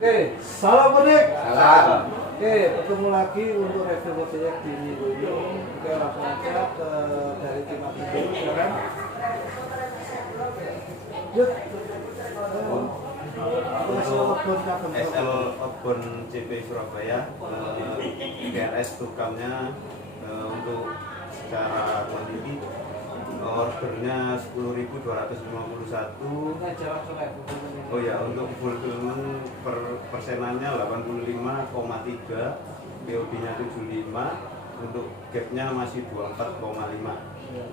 Oke, salam Bonek. Salam. Oke, ketemu lagi untuk review Bonek di minggu ini. Oke, langsung aja ke dari tim aku dulu sekarang. Yuk. SL Outbound CP Surabaya, GRS tukamnya untuk secara kuantiti ordernya 10.251. Oh ya, untuk fulfillment persenannya 85,3, BOD-nya 75, untuk gapnya masih 24,5.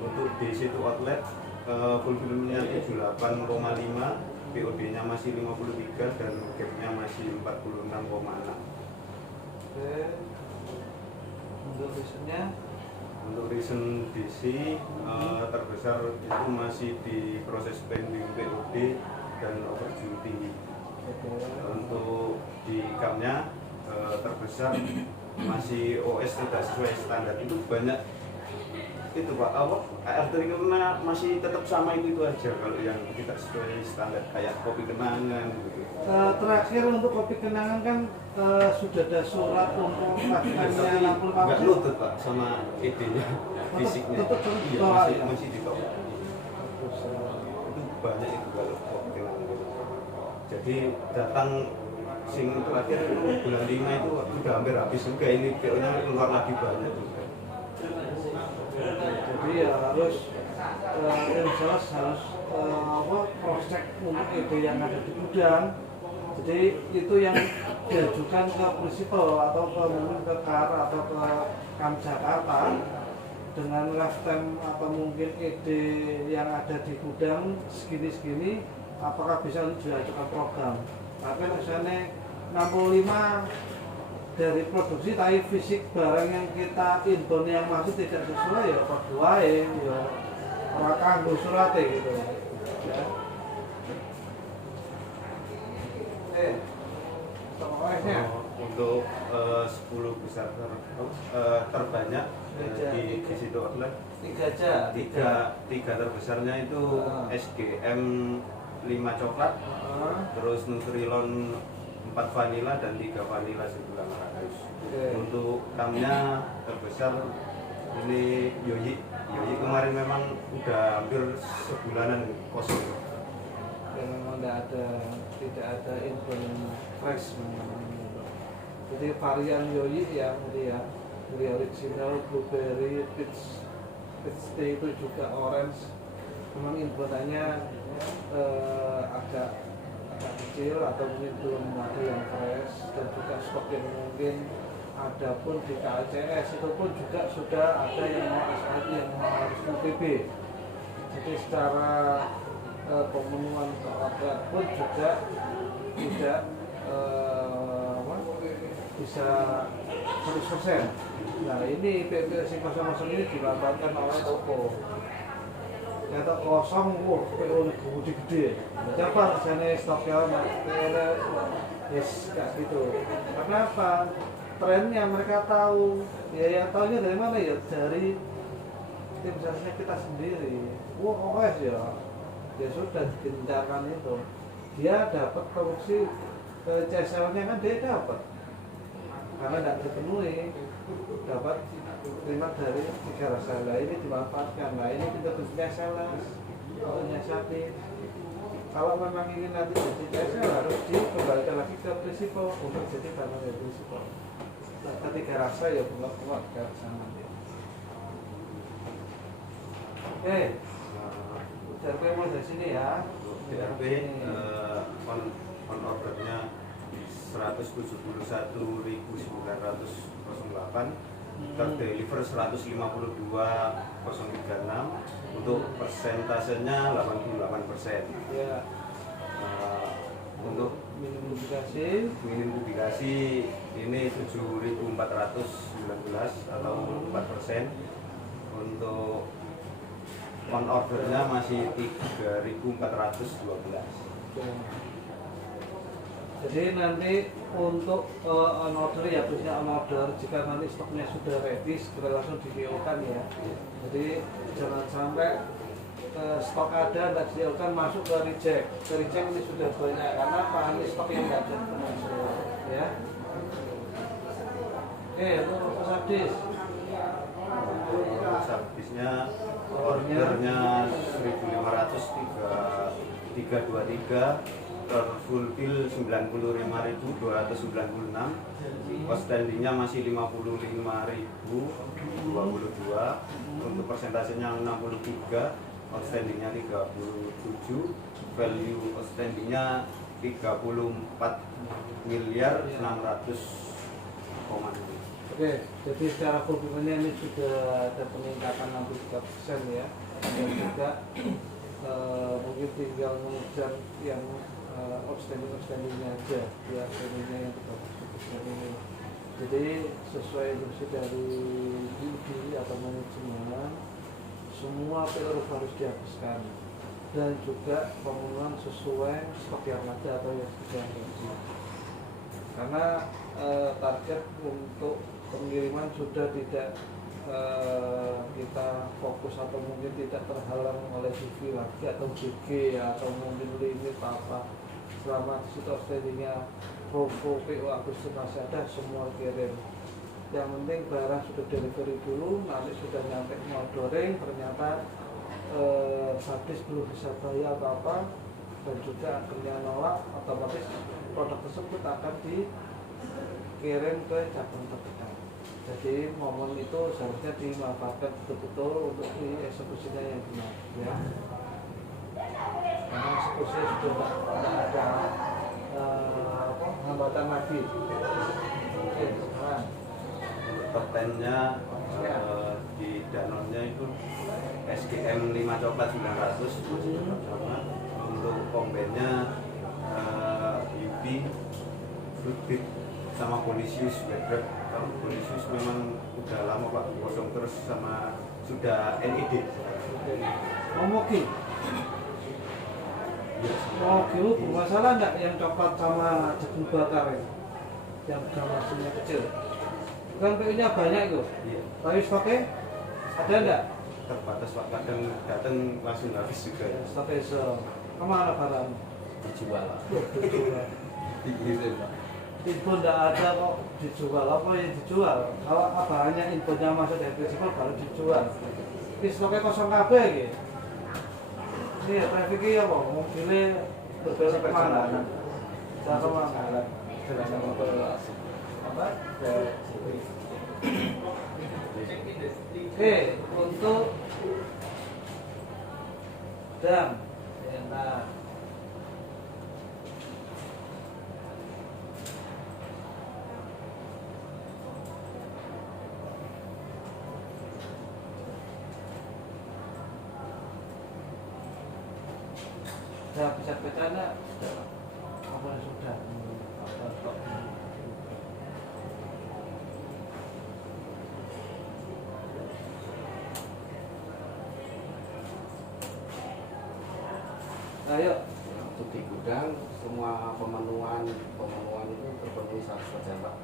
Untuk di situ outlet fulfillment-nya 78,5, BOD-nya masih 53 dan gapnya masih 46,6. Untuk reasonnya, untuk reason DC terbesar itu masih di proses pending POD dan overdue tinggi. Untuk di camnya terbesar masih OS tidak sesuai standar. Itu banyak itu Pak, AR triggernya masih tetap sama itu aja kalau yang tidak sesuai standar kayak kopi kenangan gitu. Terakhir untuk kopi kenangan kan sudah ada surat untuk lakukannya lampu nggak nutut Pak sama ide-nya, fisiknya. Iya, masih ditolak. Itu banyak itu kalau kopi kenangan. Jadi datang sing terakhir itu bulan 5 itu udah hampir habis juga, ini PO-nya keluar lagi banyak juga. Jadi ya harus yang jelas harus cross check untuk ide yang ada di gudang. Jadi itu yang diajukan ke prinsipal atau mungkin ke KAR atau ke KAM Jakarta dengan lifetime atau mungkin ide yang ada di gudang segini-segini, apakah bisa diajukan program. Tapi misalnya 65 dari produksi tapi fisik barang yang kita inbound yang masih tidak sesuai ya Pak Buai ya orang kanggo surate gitu ya. Untuk 10 besar terbanyak di situ outlet tiga terbesarnya itu SGM 5 coklat, terus Nutrilon 4 vanila dan 3 vanila sebulan ratus. Untuk kamnya terbesar ini Yoyi kemarin memang udah hampir sebulanan kosong. Dan memang tidak ada inbound fresh memang. Jadi varian Yoyi ya, dari original blueberry, peach tea itu juga orange. Memang inboundannya agak kecil atau mungkin belum ada yang fresh, dan juga stok yang mungkin ada pun di KLCS itu pun juga sudah ada yang mau SID yang mau harus UPB. Jadi secara pemenuhan keluarga pun juga tidak bisa 100%. Nah ini PO kosong ini dimanfaatkan oleh toko. Kata kosong, wah PO gede-gede. Siapa misalnya stoknya PO yes kayak gitu. Karena apa? Trennya mereka tahu. Ya tahunya dari mana ya? Dari tim misalnya kita sendiri. Wah OS ya sudah digencarkan itu. Dia dapat produksi CSL-nya kan dia dapat. Karena tidak dipenuhi, dapat terima dari 3 rasa. Nah ini dimanfaatkan. Nah ini kita punya sales atau nyiasati. Kalau memang ingin nanti jadi CSL harus dikembalikan lagi ke prinsipal untuk jadi barang dari prinsipal. Nah, 3 rasa ya buat ke sana. Oke, DRP mulai dari sini ya. DRP on ordernya 171.908, terdeliver 152.036, untuk persentasenya 88%. Ya. Untuk minimum publikasi ini 7.419 atau 4%. Untuk on ordernya masih 3.412. Jadi nanti untuk on order ya, khususnya on order, jika nanti stoknya sudah ready segera langsung di PO kan ya. Jadi jangan sampai stok ada tidak di PO kan masuk ke reject ini sudah banyak karena apa, ini stok yang tidak ada masuk. ya. Oke, untuk Sabdis. Sabdisnya ordernya 1.500 terfulfill 95.296, outstandingnya masih 55.022, untuk persentasenya 63, outstandingnya 37, value outstandingnya 34.600,000. Oke, jadi secara fulfillmentnya ini sudah ada peningkatan 63% ya, dan juga mungkin tinggal mengejar yang outstandingnya aja, ya outstandingnya yang kita ini. Jadi sesuai instruksi dari DUD atau manajemen, semua PO harus dihapuskan dan juga pemenuhan sesuai stok yang ada atau yang sudah ada. Karena target untuk pengiriman sudah tidak kita fokus atau mungkin tidak terhalang oleh CV lagi atau GG atau mungkin limit apa. Selama di situ outstandingnya PO Agustus masih ada, semua kirim. Yang penting barang sudah delivery dulu, nanti sudah nyampe mau ordering, ternyata Sabdis belum bisa bayar apa dan juga akhirnya nolak, otomatis produk tersebut akan dikirim ke cabang terdekat. Jadi momen itu seharusnya dimanfaatkan betul-betul untuk dieksekusinya yang benar, ya. Karena eksekusi sudah tidak ada hambatan lagi. Oke, sekarang Top 10-nya di Danone-nya itu SGM 5 coklat 900 sama. Untuk kombennya Yupi, Fruit Beat sama Polisius Webgrab. Kalau Polisius memang udah lama Pak kosong terus sama sudah NID. Momoki. Momoki itu bermasalah nggak yang coklat sama jagung bakar ya? Yang gambarnya kecil. Kan PU-nya banyak itu. Iya. Tapi stoknya ada enggak? Terbatas Pak, kadang datang langsung habis juga ya. Stoknya kemana barang? Dijual Pak. Dijual. Dikirim Pak. Info enggak ada kok dijual, apa yang dijual? Kalau hanya infonya masuk dari prinsipal baru dijual. Ini stoknya kosong kabeh iki. Ini ya trafficnya ya Bang, mobilnya berbelok kemana? Saya kemana? Apa? Oke, untuk dam, enak. Sudah bisa baca enggak? Apa sudah? Ayo. Untuk di gudang semua pemenuhan itu terpenuhi 100% Pak.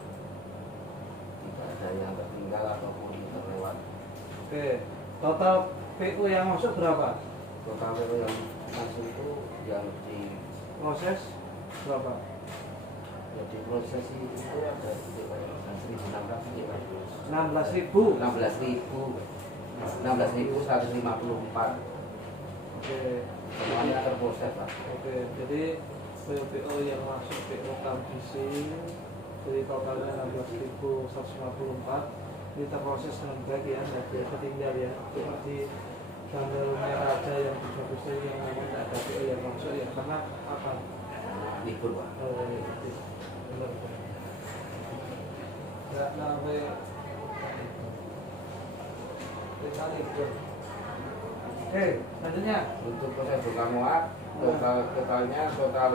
Tidak ada yang tertinggal ataupun terlewat. Oke, total PU yang masuk berapa? Total PO yang masuk itu yang di Proses berapa? proses itu ada 16.000. 16.154. Oke. Semuanya terproses Pak. Oke, jadi PO yang masuk PO kondisi dari totalnya 16.154 ini terproses dengan baik ya, nggak ada ketinggal ya. Cuma di tanggal merah aja yang 7 yang memang tidak ada PO yang masuk ya, karena apa? Libur Pak. Benar. Nggak sampai kita libur. Oke, selanjutnya Untuk proses buka muat totalnya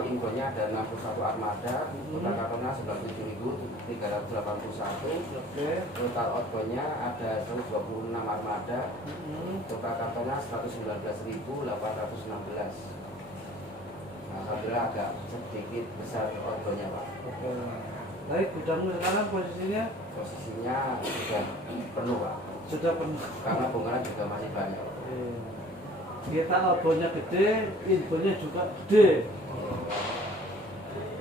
infonya ada 61 armada, total kartonnya 97.381, oke. total outboundnya ada 126 armada, total kartonnya 119.816. Alhamdulillah agak sedikit besar outboundnya Pak. Oke. Baik, gudangnya sekarang Posisinya sudah penuh Pak, sudah penuh. karena bongkaran juga masih banyak. Kita outboundnya gede, infonya juga gede.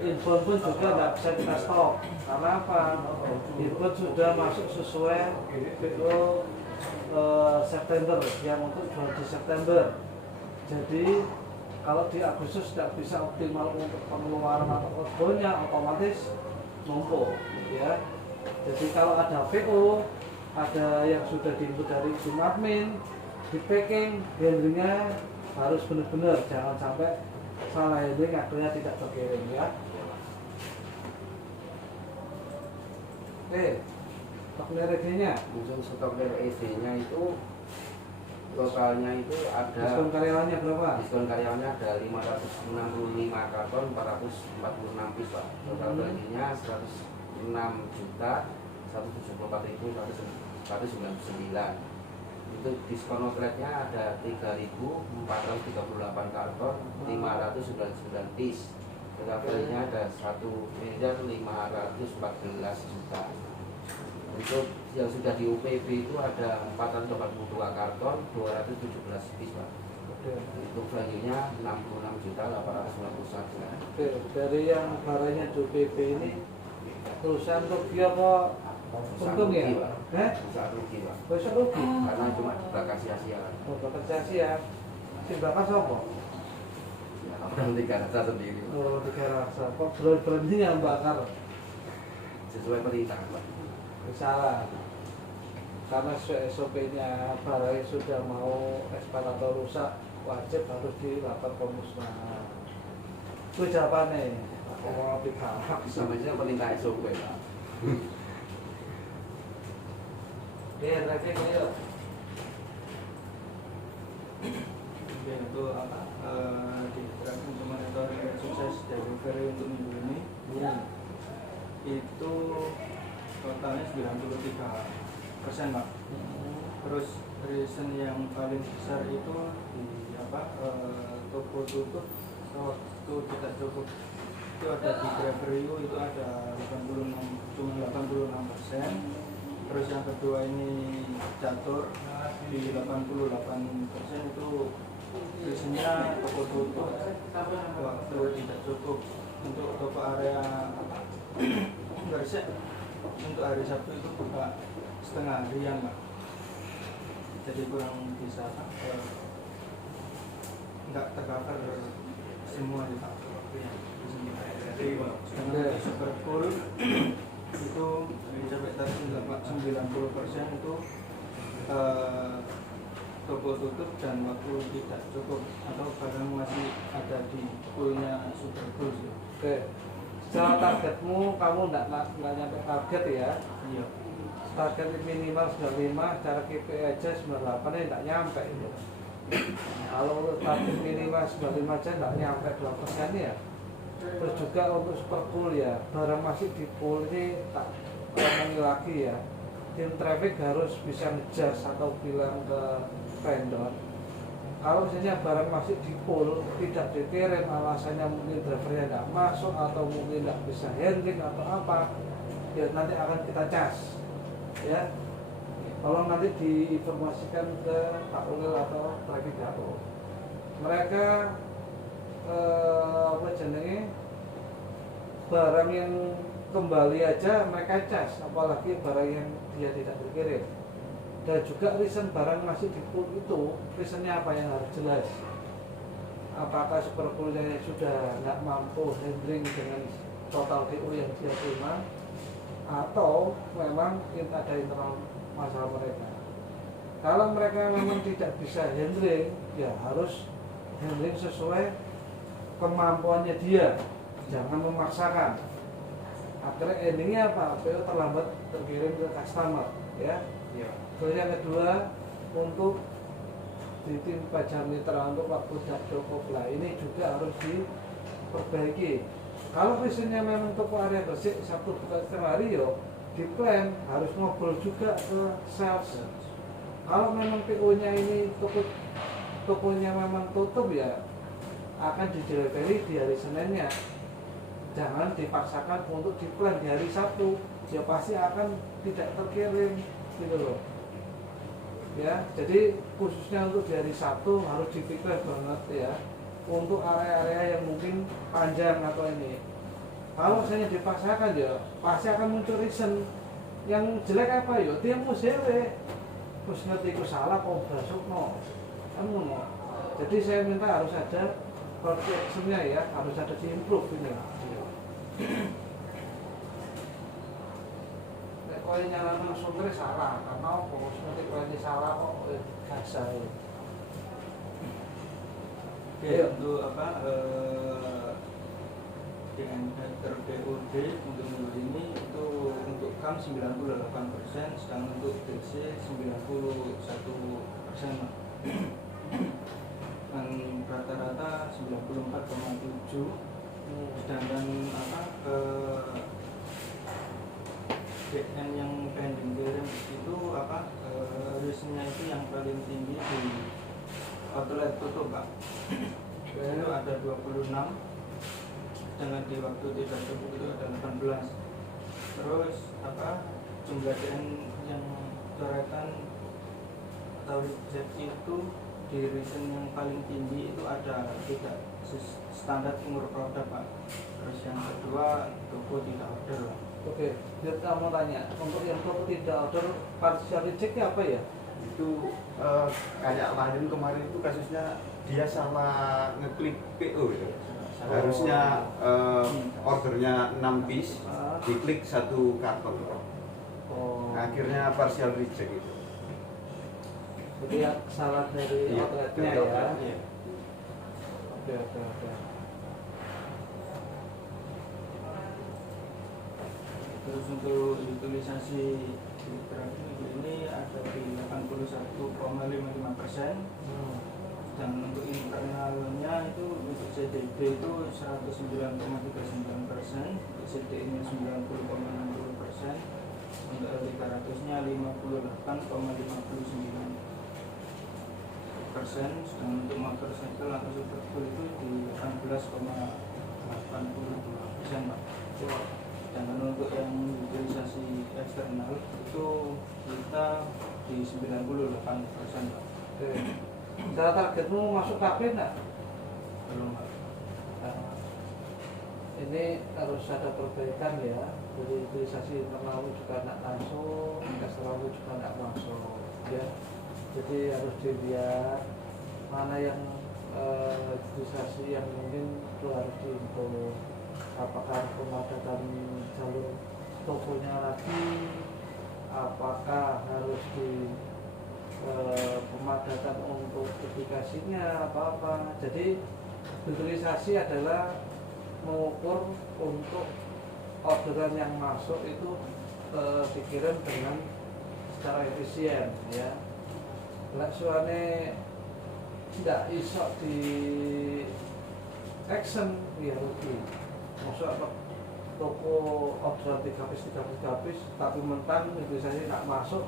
inbound pun juga nggak bisa kita stop. Karena apa? Inbound sudah masuk sesuai PO September yang untuk jual di September. Jadi kalau di Agustus tidak bisa optimal untuk pengeluaran atau outboundnya, otomatis numpuk ya. Jadi kalau ada PO, ada yang sudah diinput dari tim admin, di packing, handlingnya harus benar-benar, jangan sampai salah handling akhirnya tidak terkirim ya. Oke, stok LED-nya. Untuk stok LED-nya itu totalnya itu ada Diskon karyawannya berapa? diskon karyawannya ada 565 karton 446 piece Pak. Total gajinya 106 juta 174.199. Itu diskon outletnya ada 3.438 karton 599 piece. Total gajinya ada 1.514 juta. Untuk yang sudah di UPB itu ada 482 karton 217 piece Pak. Untuk value-nya 66.891. Oke, dari yang barangnya di UPB ini perusahaan rugi apa untung ya? Perusahaan rugi Pak. Perusahaan rugi? Karena cuma dibakar sia-sia kan. Oh, bakar sia-sia. Si bakar siapa? Ya, orang tiga rasa sendiri Pak. Oh, tiga rasa. Kok berani-beraninya bakar? Sesuai perintah Pak. Salah. Karena SOP-nya barang sudah mau ekspor atau rusak, wajib harus dilakukan pemusnahan. Itu jawabannya. Aku mau dikawal. Namanya perintah SOP Pak. Ya, terakhir ayo. Oke, itu apa? Digerakkan monitoring sukses delivery untuk minggu ini. Itu totalnya 93% Pak. Terus reason yang paling besar itu di apa? Toko tutup waktu tidak cukup. Itu ada di Grab Review itu ada 86, cuma 86%. Terus yang kedua ini catur di 88% itu biasanya toko tutup waktu tidak cukup. Untuk toko area bersih untuk hari Sabtu itu buka setengah harian Pak. Jadi kurang bisa nggak tercover semua di Pak. Jadi setengah super full itu mencapai target 90% itu toko tutup dan waktu tidak cukup atau barang masih ada di poolnya super full sih. Oke. Secara targetmu kamu enggak nyampe target ya? Iya. Target minimal 95, cara KPI aja 98 ya enggak nyampe itu. Kalau target minimal 95 aja enggak nyampe 2% ya. Terus juga untuk super pool ya, barang masih di pool ini tak ulangi lagi ya. Tim traffic harus bisa ngejudge atau bilang ke vendor. Kalau misalnya barang masih di pool, tidak dikirim, alasannya mungkin drivernya tidak masuk atau mungkin tidak bisa handling atau apa, ya nanti akan kita cas, ya. Tolong nanti diinformasikan ke Pak Unil atau traffic dapur. Mereka apa jenenge barang yang kembali aja mereka cas, apalagi barang yang dia tidak dikirim. Dan juga reason barang masih di pool itu, reasonnya apa yang harus jelas. Apakah superpoolnya sudah nggak mampu handling dengan total DO yang dia terima, atau memang ada internal masalah mereka. Kalau mereka memang tidak bisa handling, ya harus handling sesuai kemampuannya dia, jangan memaksakan. Akhirnya endingnya apa? PO terlambat terkirim ke customer, ya. Terus yang kedua, untuk di tim pajak mitra untuk waktu tidak cukup lah, ini juga harus diperbaiki. Kalau visinya memang toko area bersih Sabtu buka setiap hari, yo di plan harus ngobrol juga ke sales. Kalau memang PO-nya ini tokonya memang tutup, ya akan di-delivery di hari Seninnya. Jangan dipaksakan untuk di plan di hari Sabtu, ya pasti akan tidak terkirim gitu loh. Ya, jadi khususnya untuk di hari Sabtu harus dipikir banget ya, untuk area-area yang mungkin panjang atau ini. Kalau saya dipaksakan ya pasti akan muncul reason yang jelek apa ya dia musewe terus ngerti ku salah kok basukno kamu no. Jadi saya minta harus ada correctionnya ya, harus ada diimprove ini. Nek kowe nyalahno sumber salah karena apa ngerti kowe ini salah kok gasa. Oke, untuk apa DOD untuk minggu ini itu untuk KAM 98%, sedangkan untuk DC 91%. Dan rata-rata 94,7. Sedangkan apa DN yang pending kirim itu apa risknya itu yang paling tinggi di outlet tutup Pak. Itu ada 26, dengan di waktu tidak tutup itu ada 18. Terus apa jumlah DN yang coretan atau reject itu di reason yang paling tinggi itu ada tidak standar umur produk Pak. Terus yang kedua toko tidak order Pak. Oke, jadi kamu tanya untuk yang toko tidak order partial rejectnya apa ya? Itu kayak kemarin itu kasusnya dia salah ngeklik PO gitu. Harusnya ordernya 6 piece, diklik 1 karton. Akhirnya partial reject itu. Jadi yang salah dari Iya, outletnya dari ya. outletnya. Oke. Terus untuk utilisasi terakhir ini ada di 81,55%. Dan untuk internalnya itu untuk CDB itu 109,39%, untuk CDI nya 90,60%, untuk L300 nya 58,59%, sedangkan untuk motorcycle atau supercool itu di 18,82% Pak. Sedangkan untuk yang utilisasi eksternal itu kita di 98% Pak. Cara targetmu masuk KB enggak? Belum Pak. Nah, ini harus ada perbaikan ya. Jadi utilisasi internal juga tidak masuk, eksternal juga tidak masuk ya. Jadi harus dilihat mana yang utilisasi yang mungkin itu harus diimprove. Apakah pemadatan jalur tokonya lagi, apakah harus di pemadatan untuk aplikasinya apa. Jadi utilisasi adalah mengukur untuk orderan yang masuk itu dikirim dengan secara efisien ya. Lek suane tidak iso di action ya rugi. Masuk toko orderan 3 piece tapi mentang utilisasi tidak masuk,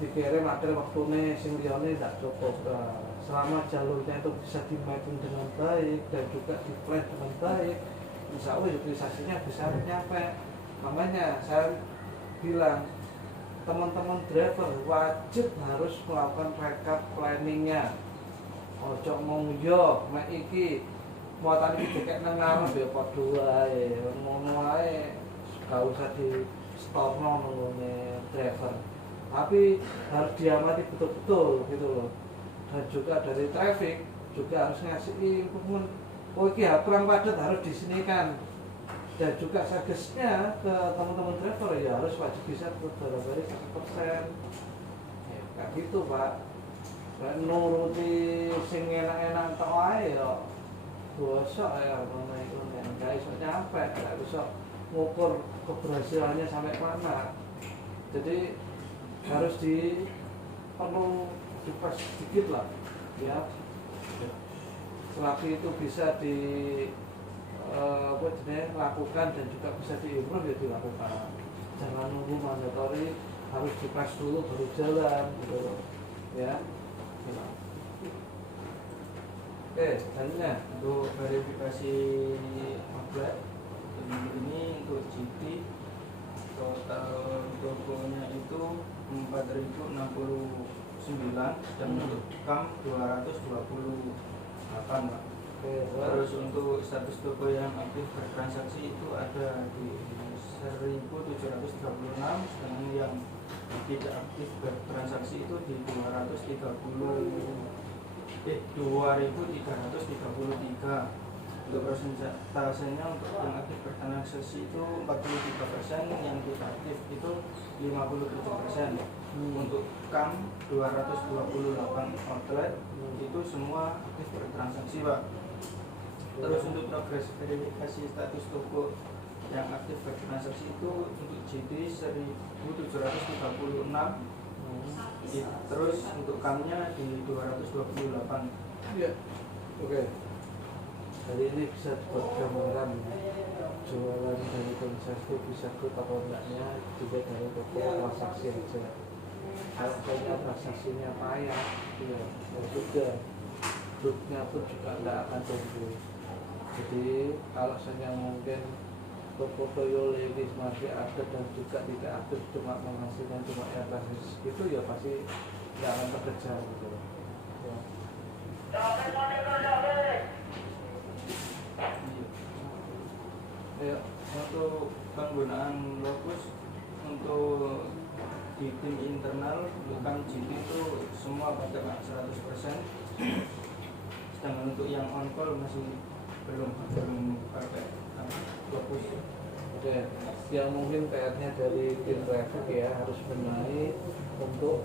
dikirim ada waktunya sing liyane tidak cukup. Selama jalurnya itu bisa dimapping dengan baik dan juga di-plan dengan baik, insya Allah utilisasinya bisa nyampe. Makanya saya bilang teman-teman driver wajib harus melakukan recap planningnya. Ojo ngomong yo mek iki muatan iki dikek nang ngarep ya padha wae, ngono wae gak usah di stopno nunggu driver. Tapi harus diamati betul-betul gitu loh. Dan juga dari traffic juga harus ngasih improvement. Oh iki kurang padat harus disinikan. Dan juga service-nya ke teman-teman driver ya harus wajib bisa dari 100%. Ya kayak gitu Pak. Nek nuruti sing enak-enak tok ae ya bosok ya ngono iku nek gak iso nyampe, gak iso ngukur keberhasilannya sampai mana. Jadi harus perlu dipas sedikit lah ya. Selagi itu bisa lakukan dan juga bisa diimprove ya dilakukan. Jangan nunggu mandatory harus dipas dulu baru jalan gitu ya. Oke, selanjutnya Untuk verifikasi outlet ini untuk GT total tokonya itu 4.069 dan untuk KAM 228 Pak. Terus untuk status toko yang aktif bertransaksi itu ada di 1736, sedangkan yang tidak aktif bertransaksi itu di 2333. Untuk persentasenya untuk yang aktif bertransaksi itu 43%, yang tidak aktif itu 57%. Untuk KAM 228 outlet itu semua aktif bertransaksi, Pak. Terus untuk progres verifikasi status toko yang aktif bertransaksi itu untuk JD 1736, terus untuk KAM-nya di 228. Ya, oke. Jadi ini bisa buat gambaran jualan dari transaksi bisa good atau enggaknya juga dari toko transaksi aja. Kalau punya transaksinya payah, ya sudah, grupnya pun juga tidak akan tumbuh. Jadi kalau saya mungkin toko Toyo ini masih ada dan juga tidak aktif, cuma menghasilkan cuma yang transaksi itu, ya pasti tidak akan bekerja gitu. Ya. Ya, untuk penggunaan lokus untuk di tim internal bukan JD itu semua pakai 100%, sedangkan untuk yang on call masih belum pakai lokus. Oke, yang mungkin PR-nya dari tim traffic ya harus benahi untuk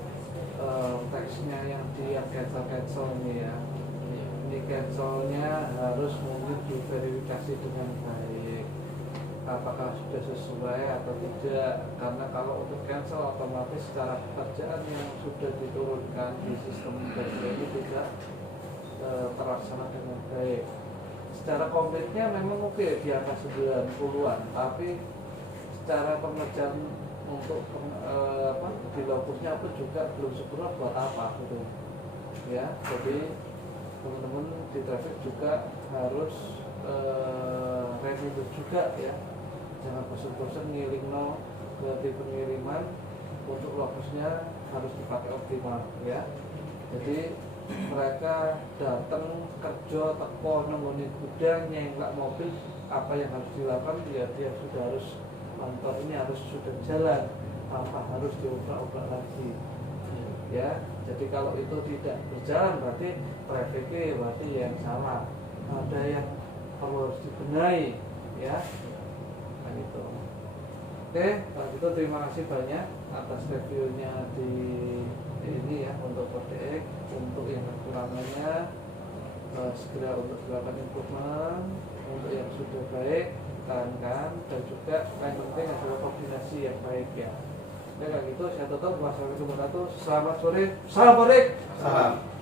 teksnya yang dia cancel ini ya. Ini cancelnya harus mungkin diverifikasi dengan baik, apakah sudah sesuai atau tidak, karena kalau untuk cancel otomatis secara pekerjaan yang sudah diturunkan di sistem ini tidak terlaksana dengan baik. Secara komplitnya memang oke di angka 90-an, tapi secara pengerjaan untuk di lokusnya pun juga belum sempurna buat apa gitu ya. Jadi teman-teman di traffic juga harus review juga ya, jangan bosan-bosan ngiling ke tim pengiriman untuk lokusnya harus dipakai optimal ya. Jadi mereka datang kerja teko nungguin gudang nyenggak mobil, apa yang harus dilakukan ya dia sudah harus kantor ini harus sudah jalan tanpa harus diobrak-obrak lagi ya. Jadi kalau itu tidak berjalan berarti trafficnya berarti yang salah, ada yang perlu harus dibenahi ya kan itu. Oke, kalau gitu terima kasih banyak atas reviewnya di ini ya untuk PDX. Untuk yang kekurangannya segera untuk dilakukan improvement, untuk yang sudah baik tahankan, dan juga yang penting adalah koordinasi yang baik ya. Oke, kalau gitu saya tutup. Wassalamualaikum warahmatullahi wabarakatuh. Selamat sore. Salam.